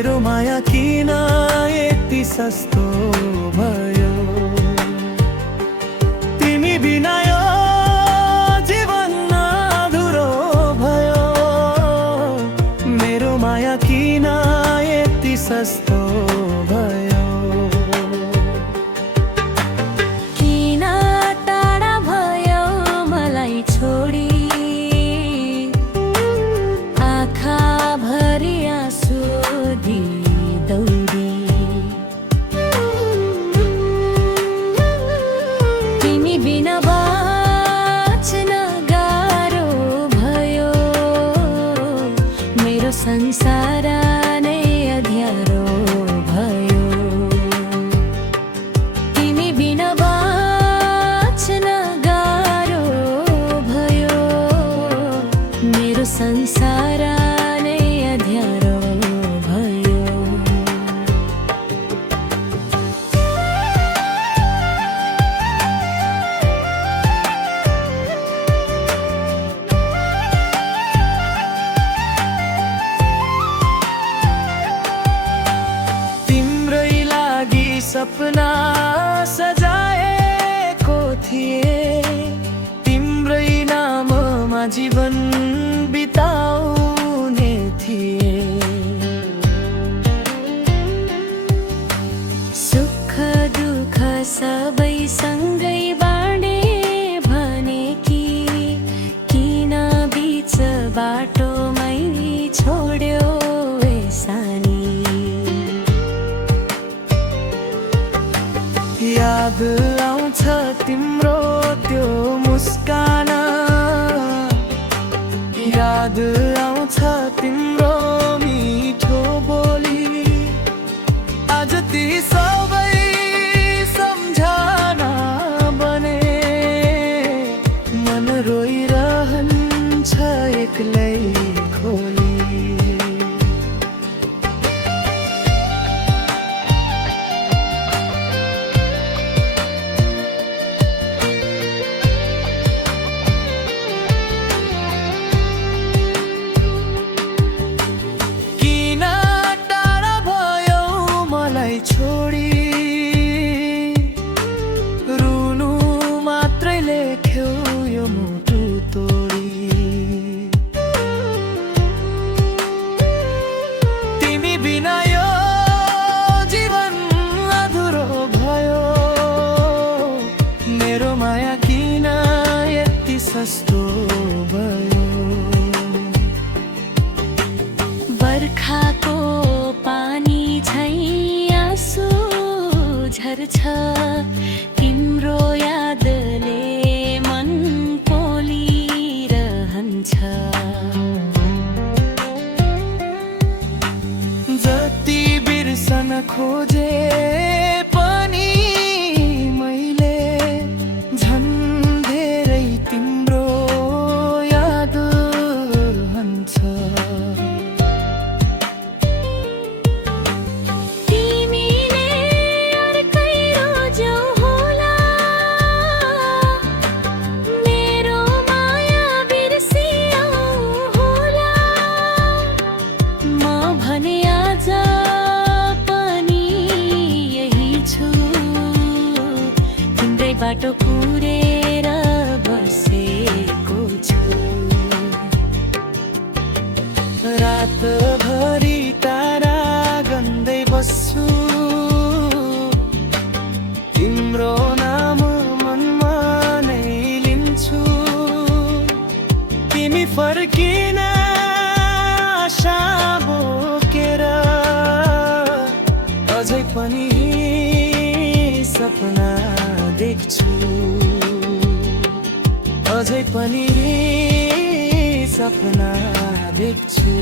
मेरो माया किन यति सस्तो भयो। तिमी बिना यो जीवन अधुरो भयो। मेरो माया किन यति सस्तो भयो। किन टाढा भयो मलाई छोडी, आँखा भरि आँसु दौडी। तिमी बिना बाँच्न गाह्रो भयो। मेरो संसार नै अँध्यारो भयो। तिमी बिना बाँच्न गाह्रो भयो। मेरो संसार नै अँध्यारो भयो। तिम्रै लागि सपना सजाएको थिए। तिम्रै नाममा जीवन बिताउने थिए। सुख दुःख सबै सँगै बाँडे भने कि किन बीच बाटोमै छोड्यो सानी। याद आउँछ तिम्रो त्यो मुस्कान। याद आउँछ तिम्रो मिठो बोली। आज ती सबै सम्झना बने। मन रोइरहन्छ एक्लै खोली। किन टाढा भयो मलाई छोडी। रुनु मात्रै लेख्यो यो मुटु तोडी। तिमी बिना यो जीवन अधुरो भयो। मेरो माया किन यति सस्तो भयो। बर्खाको पानी झैँ आँसु झर्छ। तिम्रो यादले मन पोलिरहन्छ। जति बिर्सन खोजे पनि मैले झन् धेरै तिम्रो याद रहन्छ। तिमीले अर्कै रोज्यौ होला। मेरो माया बिर्सियौ होला। म भने आज पनि यही छु। तिम्रै बाटो कुरेर बसेको छु। रातभरि तारा गन्दै बस्छु। तिम्रो नाम मनमा नै लिन्छु। तिमी फर्किन आशा बोकेर अझै पनि सपना देख्छु। अझै पनि सपना देख्छु।